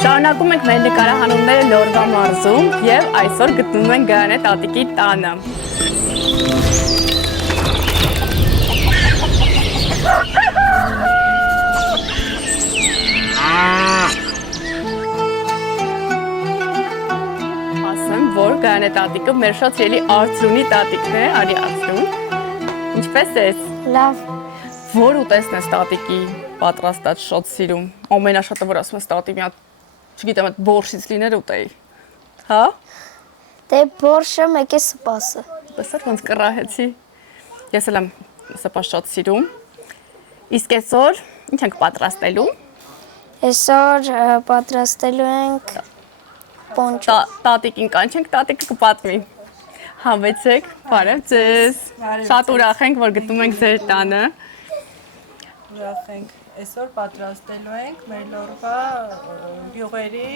Շարունակում ենք մեր նկարահանումները Լորվա մարզում եւ այսօր գտնվում ենք Գայանե տատիկի տանը։ Ասեմ, որ Գայանե տատիկը մեր շատ սիրելի Արծրունի տատիկն է, արի Արծրուն։ Ինչպես ես։ Լավ։ Որ ուտեսն ես տատիկի պատրաստած շատ սիրում։ Ամենաշատը որ ասում ես տատի մի հատ, չգիտեմ, այդ բորշից լիներ ուտեի։ Հա։ Դե բորշը մեկ է սպասը։ Տեսար ոնց կռահեցի։ Ես էլ եմ սպաս շատ սիրում։ Իսկ այսօր ինչ ենք պատրաստելու։ Այսօր պատրաստելու ենք պոնչո։ Տատիկին կանչենք, տատիկը կպատմի։ Հավեցեք, բարև ձեզ։ Շատ ուրախ ենք, որ գտնում ենք ձեր տանը։ Ուրախ ենք։ Այսօր պատրաստելու ենք մեր Լորվա գյուղերի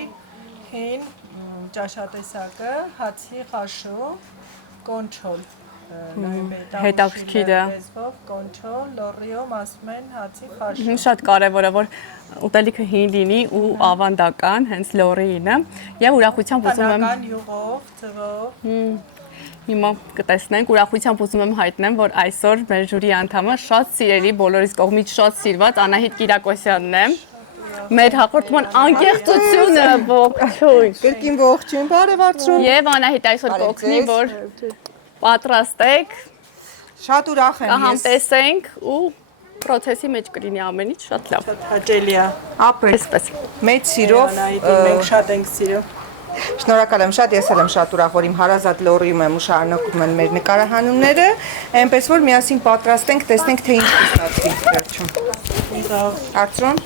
հին ճաշատեսակը, հացի խաշու, կոնչոլ։ Հետաքրքիր է։ Կոնչոլ, լոռիում ասում են հացի խաշու։ Շատ կարևոր է, որ ուտելիքը հին լինի ու ավանդական, հենց լոռիինը։ Եվ ուրախությամբ ուզում եմ Կանական յուղով, ձվով։ Հիմա կտեսնենք, ուրախությամբ ուզում եմ հայտնեմ, որ այսօր մեր ժյուրի անդամը շատ սիրելի, բոլորիս կողմից շատ սիրված Անահիտ Կիրակոսյանն է։ Մեր հաղորդման անկեղծությունը ողջույն։ Կրկին ողջույն, բարև Արծրուն։ Եվ Անահիտ այսօր կօգնի, որ պատրաստեք, Շատ ուրախ եմ ես։ կհամտեսենք ու process-ի մեջ կլինի ամեն ինչ շատ լավ։ Հաճելի է։ Ապրեք։ Այսպես։ Մեծ սիրով մենք շատ ենք սիրում։ Շնորհակալ եմ շատ, ես էլ եմ շատ ուրախ, որ իմ հարազատ լոռիում եմ ու շարունակում են մեր նկարահանումները, այնպես որ միասին պատրաստենք, տեսնենք թե ինչ կստացվի վերջում։ Արծրուն։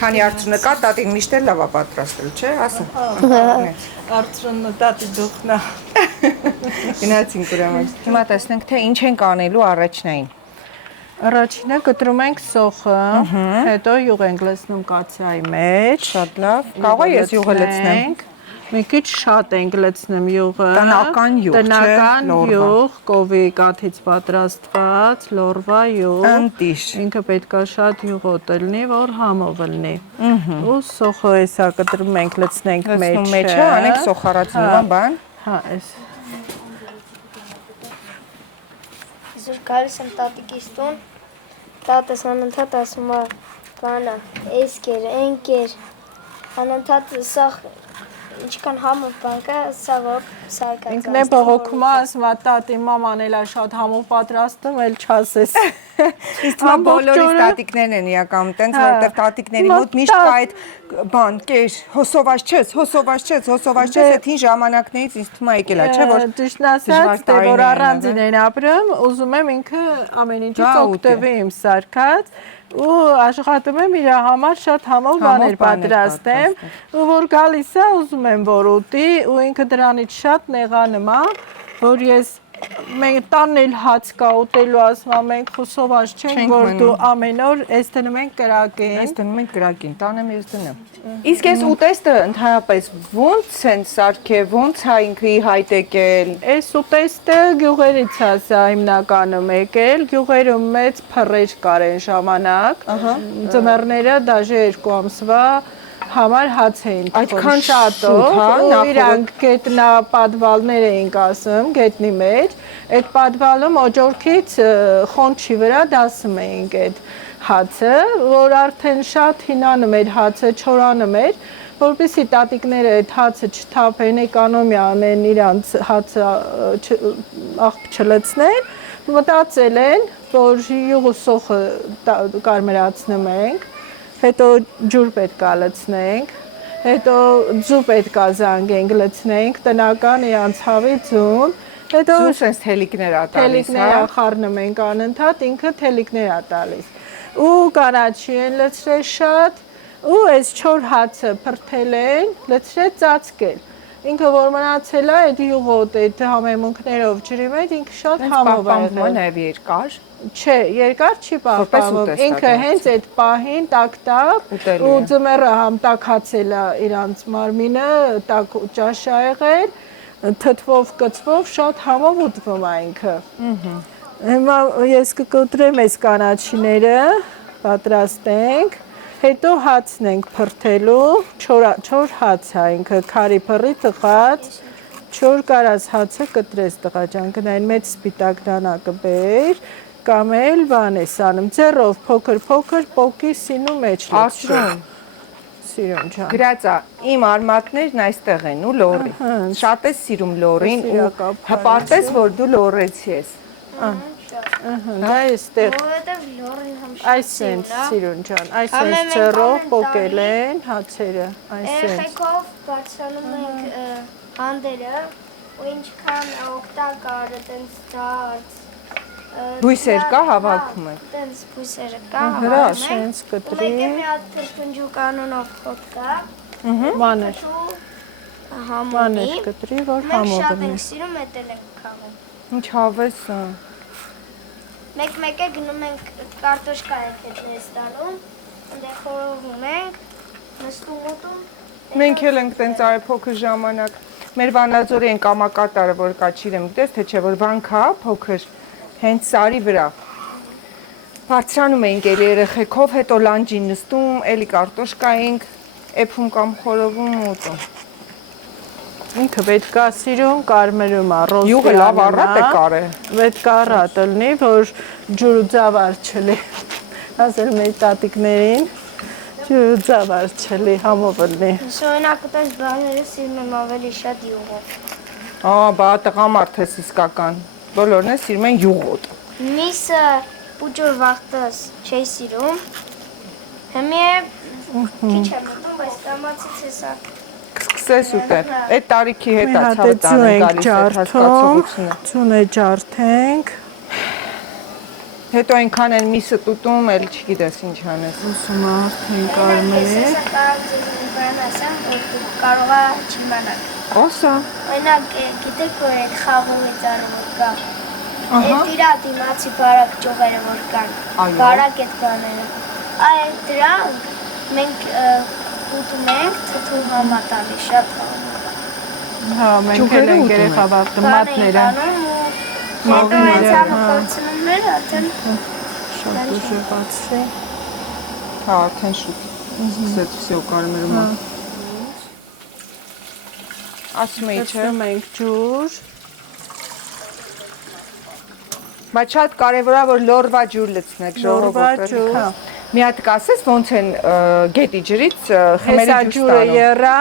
Քանի Արծրունը կա, տատին միշտ էլ լավ է պատրաստել, չէ՞, ասա։ Արծրունը տատի դուխնա։ Գնացինք ուրեմն։ Հիմա տեսնենք թե ինչ ենք անելու առաջնային։ Առաջինը կտրում ենք սոխը, հետո յուղ ենք լցնում կացայի մեջ։ Շատ լավ։ Կարող է ես յուղը լցնեմ։ Մի քիչ շատ ենք լցնում յուղը։ Տնական յուղ, չէ՞, Տնական լորվա։ յուղ, կովի կաթից պատրաստված, լորվա յուղ։ Ընտիշ։ Ինքը պետքա շատ յուղոտ լինի, որ համով լինի։ Ու սոխը էսա կտրում ենք, լցնենք Լցնում մեջը, անենք սոխարացնման բան։ Հա, էս։ Այսօր գալիս եմ տատիկիս տուն, տատս անընդհատ ասում է, կանա, էս կեր, են կեր, անընդհատ սաղ, ինչքան համով բան կա, սաղով սարկած։ Ինքն է բողոքում ասում է, տատի մաման էլա շատ համով պատրաստում, էլ չասես։ Իսկ մա բոլորիս տատիկներն են իրականում տենց, որտեղ տատիկների մոտ միշտ կա այդ բան, կեր, հոսոված չես, այդ հին ժամանակներից ինձ թվում է եկել է, չէ՞ որ ճիշտն ասած, դե որ առանձին են ապրում, ուզում եմ ինքը ամեն ինչից օգտվի իմ սարքած ու աշխատում եմ իր համար շատ համով բաներ պատրաստեմ ու որ գալիս է ուզում եմ որ ուտի ու ինքը դրանից շատ նեղանում է որ ես մենք տանն էլ հաց կա ուտելու ասում եմ մենք խոսոված չենք որ դու ամեն օր էս դնում ենք կրակին, տանեմ ես դնեմ։ Իսկ ես ուտեստը ընդհանրապես ո՞նց են սարքել, ո՞նց է ինքը հայտ եկել։ Այս ուտեստը գյուղերից է սա հիմնականում եկել, գյուղերում մեծ փռեր կար այն ժամանակ, ձմեռները դաժե 2 ամսվա համար հաց էին Այդքան շատով, շուտ, հա, ու իրանք գետնապադվալներ էինք ասում, գետնի մեջ, այդ պատվալում օջորքից խոնչի վրա դասում էինք այդ հացը, որ արդեն շատ հինանում էր հացը, չորանում էր, որպեսզի տատիկները այդ հացը չթափեն, էկոնոմիա անեն իրանց հացը աղբ չլցնեն, մտածել են, որ յուղ ու սոխը կարմրացնում ենք, հետո ջուր պետք է լցնենք, հետո ձու պետք է զանգենք, լցնենք, տնական իրանց հավի ձուն, հետո Ձու sense թելիկներ ա տալիս, թելիկներ խառնում ենք անընդհատ, ինքը թելիկներ ա տալիս։ Ու կանաչի են լցրել շատ, ու այս չոր հացը փրթել են, լցրել ծածկել։ Ինքը որ մնացել է այդ յուղոտ, այդ համեմունքներով ջրի մեջ, ինքը շատ համով է եղել։ Նաև երկար։ Չէ, երկար չի պահպանվում, ինքը հենց այդ պահին տակ-տակ ու ձմեռը համ տաքացել է իրանց մարմինը, տակ ճաշ ա եղել, թթվով կծվով շատ համով ուտվում է ինքը։ Հիմա ես կկոտրեմ այս կանաչիները, պատրաստենք, Հետո հացն ենք փրթելու, չոր հաց է ինքը, քարի փռի տղած, չոր կարած հացը կտրես տղա ջան, գնային մեծ սպիտակ դանակ բեր, կամ էլ բան ես անում, ձեռով փոքր պոկի սինու մեջ լցրում։ Սիրուն ջան։ Գրածա, իմ արմատներն այստեղ են ու լորի։ Շատ ես սիրում լորին ու հպարտես, որ դու լորեցի ես։ Դա էստեղ Որովհետև լորին համ այս sense սիրուն ջան, այս sense ձեռով պոկել են հացերը, այս sense։ Երեխեքով բարձրանում ենք հանդերը ու ինչքան օգտակար տենց դարձ Բույսեր կա հավաքում եք։ տենց բույսերը կա Հրաշ sense ու կտրի, մեկ է մի հատ թրփնջուկ անունով խոտ կա մանր, համոնի մանր կտրի, որ մենք շատ համովնի։ ենք սիրում էտել ենք քաղում Ինչ հավես է։ մեկ-մեկ է գնում ենք կարտոշկա ենք հետներ ստանում այնտեղ խորովում ենք նստում ուտում Մենք էլ ենք տենց արի փոքր ժամանակ։ Մեր Վանաձորի են կամակատարը, որ կա չիրեմ գիտես, թե չէ, որ վանքա փոքր, հենց սարի վրա։ Բարձրանում էինք էլի երեխեքով, հետո լանջին նստում, էլի կարտոշկա էինք, էփում կամ խորովում ու ուտում։ Ինքը պետք է սիրուն կարմերում է, ռոստի Յուղը լավ առատ է կարե։ Պետք է առատ լինի, որ ջուրը ձավար չլի։ Ասել մեր տատիկներին, ջուրը ձավար չլի, համով լինի։ Շոյնակ այդպես բաները սիրում եմ ավելի շատ յուղով Բա տղամարդ ես իսկական։ Բոլորն է սիրում են յուղոտ։ Միսը պուջուր վախտս չի սիրում Հիմի քիչ եմ ուտում, բայց կամացից հեսա Սկսես ուտել։ Այդ տարիքի հետ է Հատե ցավտան ձու ենք գալիս այդ ջարդում, հասկացողությունը։ ձուն է ջարդենք, Հետո այնքան են միսը տուտում, էլ չգիտես ինչ անես։ ուսում արդեն կարմեր է, Հեսա կարող ձեզ բան ասեմ, որ դու կարող է չիմանալ Օսա։ Օրինակ, գիտեք, որ այդ խաղողի ծառը որ կա Այդ իրա դիմացի բարակ ճյուղերը որ կան Բարակ այդ բաները Այդ դրանք մենք ուտում ենք թթու համատալի շատ խաղում հա, մենք էլ ենք երեխա վաղտը, մատները, Հետո այս համակորցնումները արդեն շատ ուժը բացրի, Հա, արդեն շուտ։ Սկսեց всё կարմերում։ Ասում էի չէ։ Լցնում ենք ջուր, Բայց շատ կարևոր է որ լորվա ջուր լցնեք լորվա ժողովուրդը։ ջուր, Մի հատ կասես ոնց են գետի ջրից խմերի հեսա ջուր ջուրը ստանում։ եռա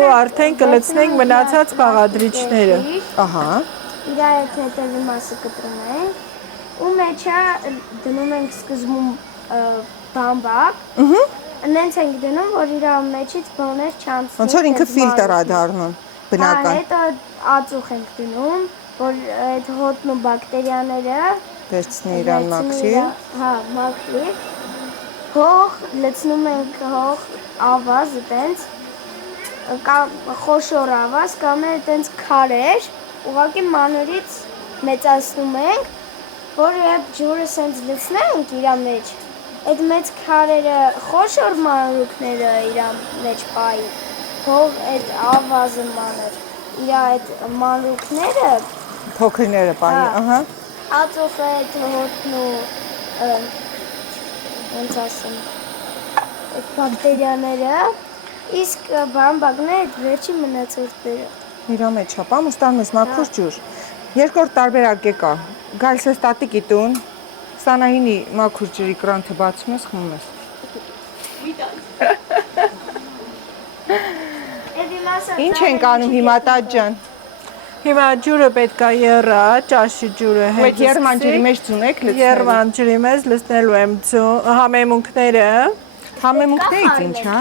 ու արդեն կլցնենք մնացած բաղադրիչները, Ահա։ Իրա այդ հետևի մասը կտրում ենք ու մեջը դնում ենք սկզբում բամբակ Նենց ենք դնում, որ իրա մեջից բաներ չանցնի Ոնց որ ինքը ֆիլտր է դառնում, բնական։ Հետո ածուխ ենք դնում, որ այդ հոտն ու բակտերիաները Վերցնի իրան մաքրի։ Հա, մաքրի Հող, լցնում ենք հող, ավազ, տենց Կամ խոշոր ավազ, կամ է տենց քարեր Ուղղակի մանորից մեծացնում ենք, որ երբ ջուրը սենց լցնենք իրա մեջ Այդ մեծ քարերը, խոշոր մանրուքները իրա մեջ պայի Հող այդ ավազը մանր Իրա այդ մանրուքները Փոքրները բանի, ահա։ Ածուխը այդ հոտն ու ոնց ասեմ այդ բակտերիաները իսկ բամբակն է այդ վերջի մնացորդները Իրա մեջ է, պամ ստանում ես մաքուր ջուր։ Երկրորդ տարբերակ եկա։ Գալիս ես տատիկի տուն, Սանահինի մաքուր ջրի կրանքը բացում ես, խմում ես։ Ինչ ենք անում հիմա տաճ ջան։ հիմա ջուրը պետք է եռա, ճաշի ջուրը Ու այդ երման ջրի մեջ ձուն եք լցնել։ Երման ջրի մեջ լցնելու եմ համեմունքները, Համեմունքներից ինչ, հա։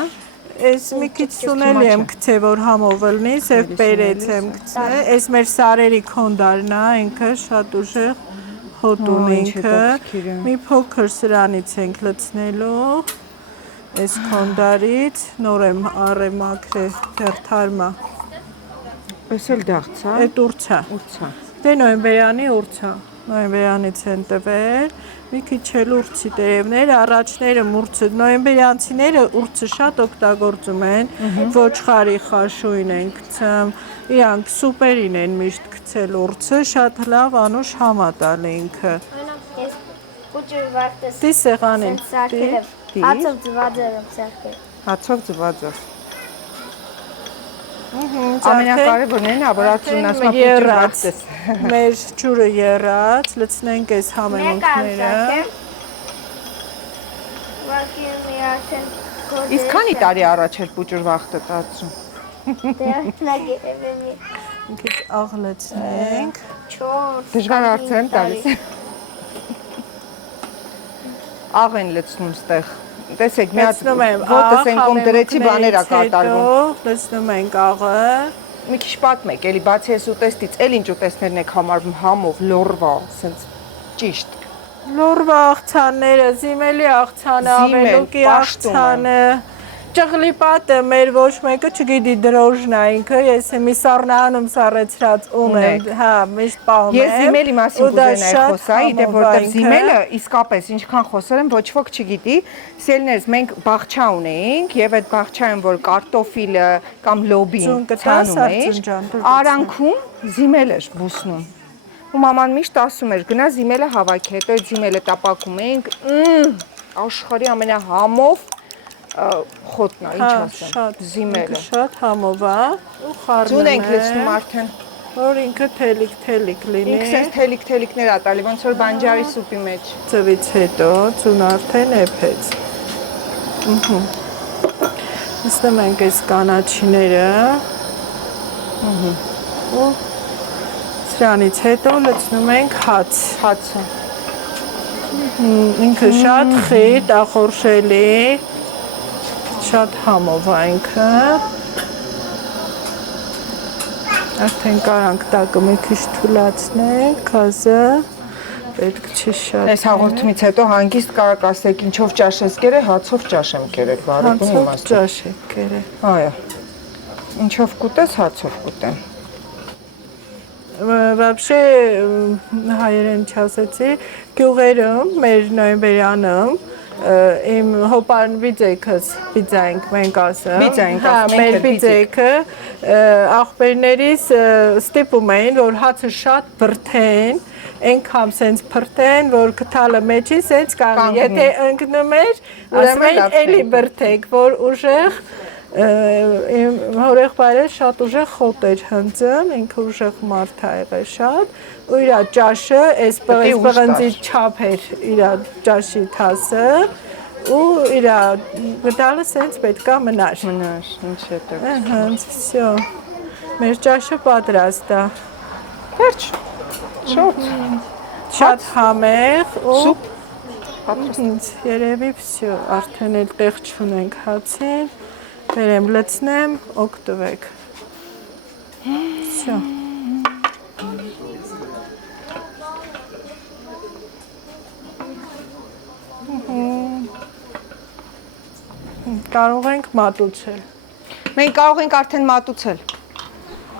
Այս մի քիչ սունել եմ գցե, որ համով լինի, սև պերեց եմ գցե, այս մեր սարերի քոնդարն է, ինքը շատ ուժեղ հոտ ունի ինքը, մի փոքր սրանից ենք լցնելու, այս քոնդարից, նոր եմ առեմ մաքրե, դեռ թարմա, Էս էլ դաղց, հա։ այդ ուրցա, դե նոյեմբերյանի ուրցա, նոյեմբերյանից են տվել, մի քիչ էլ ուրցի տերևներ, առաջները մուրցը, նոյեմբերյանցիները ուրցը շատ օգտագործում են, ոչխարի խաշույն են գցում, իրանք սուպերին են միշտ գցել ուրցը, շատ լավ անուշ համատալ ինքը։ Պուջուր վարտես։ Դի սեղանին։ Սարքել Դի։ հացով ձվածել եմ սարքել։ Հացով ձվածով։ Ամենակարևորն է նա, որ արդյունն ասма պուջուր վարտես։ Մեր ջուրը եռած, լցնենք այս Մեկ համեմունքները։ սարքեմ։ Ուղղակի մի արդեն գոդել։ Իսկ քանի տարի առաջ էր պուջուր վախտը տածում։ Դե նագերևի մի Մի քիչ աղ լցնենք։ 4 Դժվար հարց եմ տալիս։ Աղ են լցնում ստեղ։ Տեսեք, մի հատ Լցնում եմ ոտս են կոմ դրեցի բաներ ա կատարվում։ Լցնում ենք աղը։ Մի քիչ պատմեք, էլի բացի այս ուտեստից, էլ ինչ ուտեստներն եք համարվում համով, լորվա, ասենց ճիշտ։ Լորվա աղցանները, զիմելի աղցանը, Զիմել, ավելուկի պաշտում աղցանը, ճղլի պատը մեր ոչ մեկը չգիտի դրոժն է ինքը, ես մի սառնանում սառեցրած ունեմ, հա, միշտ պահում եմ։ Ես զիմելի մասին կուզենայի խոսայի, դե որտեղ զիմելը իսկապես ինչքան խոսել եմ, ոչ ոք չգիտի։ Սելներս մենք բաղչա ունեինք եւ այդ բաղչայում որ կարտոֆիլը կամ լոբին ցանում էր, արանքում զիմել էր բուսնում։ Ու մաման միշտ ասում էր, գնա զիմելը հավաքի, հետո այդ զիմելը տապակում էինք, աշխարհի ամենահամով խոտն է, ինչ ասեմ, զիմելը։ Շատ համով է ու խառնում Ձուն ենք լցնում արդեն։ որ ինքը թելիկ լինի։ Ինքը sense թելիկ-թելիկներ ա տալի, ոնց որ բանջարի սուպի մեջ։ Ծվից հետո ձուն արդեն էփեց։ Նստում ենք այս կանաչիները։ Ու սրանից հետո լցնում ենք հաց։ Հացը։ Ինքը շատ խիտ, ախորժելի, շատ համով է ինքը։ Արդեն կարանք տակը մի քիչ թուլացնենք, գազը պետք չի շատ։ Այս հաղորդումից հետո հանգիստ կարող ասեք ինչով ճաշ ես կերել, հացով ճաշ եմ կերել, բարի բուն Հացով իմաստով։ ճաշ եք կերել։ Այո։ Ինչով կուտես, հացով կուտեմ։ Вообще հայերեն չասեցի, գյուղերում մեր նոյեմբերյանում իմ հոպարն բիձեքս բիձայինք մենք ասում։ Բիձայինք, հա, ասում ենք, մեր թե բիձեքը աղբերներից ստիպում էին, որ հացը շատ բրթեն, այնքան սենց բրթեն, որ գտալը մեջի սենց կանգնի։ Եթե ընկնում էր, ասում էին էլի բրթեք, որ ուժեղ իմ հորեղբայրը շատ ուժեղ խոտ էր հնձում, ինքը ուժեղ մարդ է եղել շատ, ու իր ճաշը այս պղնձի չափ էր իր ճաշի թասը, ու իր գտալը սենց պետքա մնար։ Մնար, ինչ հետո։ Հենց, վсё։ Մեր ճաշը պատրաստ է։ Վերջ։ Շոտ։ Շատ համեղ ու Սուպ։ Պատրաստ։ երևի վсё, արդեն էլ տեղ չունենք հացին։ Բերեմ լցնեմ, օգտվեք։ Վсё։ Կարող ենք մատուցել։ Մենք կարող ենք արդեն մատուցել։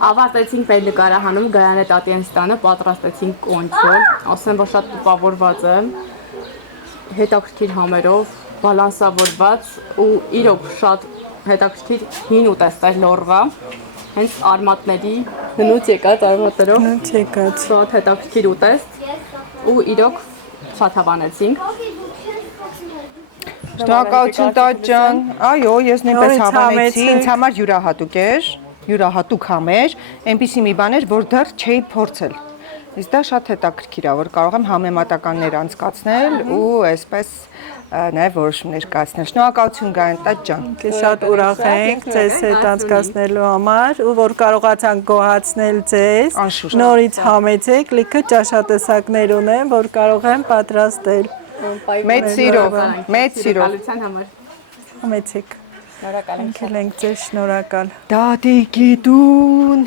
Ավարտեցինք մեր նկարահանում Գայանե Տատյանստանը, պատրաստեցինք կոնչոլ, ասեմ որ շատ տպավորված եմ, հետաքրքիր համերով, բալանսավորված ու իրոք շատ հետաքրքիր հին ուտեստ էր լորվա, հենց արմատների հնուց եկած արմատներով շատ հետաքրքիր ուտեստ ու իրոք շատ հավանեցինք։ Շնորհակալություն Տաճ ջան։ Այո, ես նույնպես հավանեցի, ինձ համար յուրահատուկ համ էր, այնպիսի մի բան էր, որ դեռ չէի փորձել։ Իսկ դա շատ հետաքրքիր է, որ կարող եմ համեմատականներ անցկացնել ու այսպես նաև որոշումներ կայացնել։ Շնորհակալություն Գայան Տաճ ջան։ Շատ ուրախ ենք ձեզ հետ անցկացնելու համար ու որ կարողացանք գոհացնել ձեզ։ Նորից համեցեք, լիքը ճաշատեսակներ ունեմ, որ կարող եմ պատրաստել։ Մեծ սիրով, մեծ սիրով։ Համեցեք։ Շնորհակալ ենք ձեզ, շնորհակալ։ Դադիկի տուն։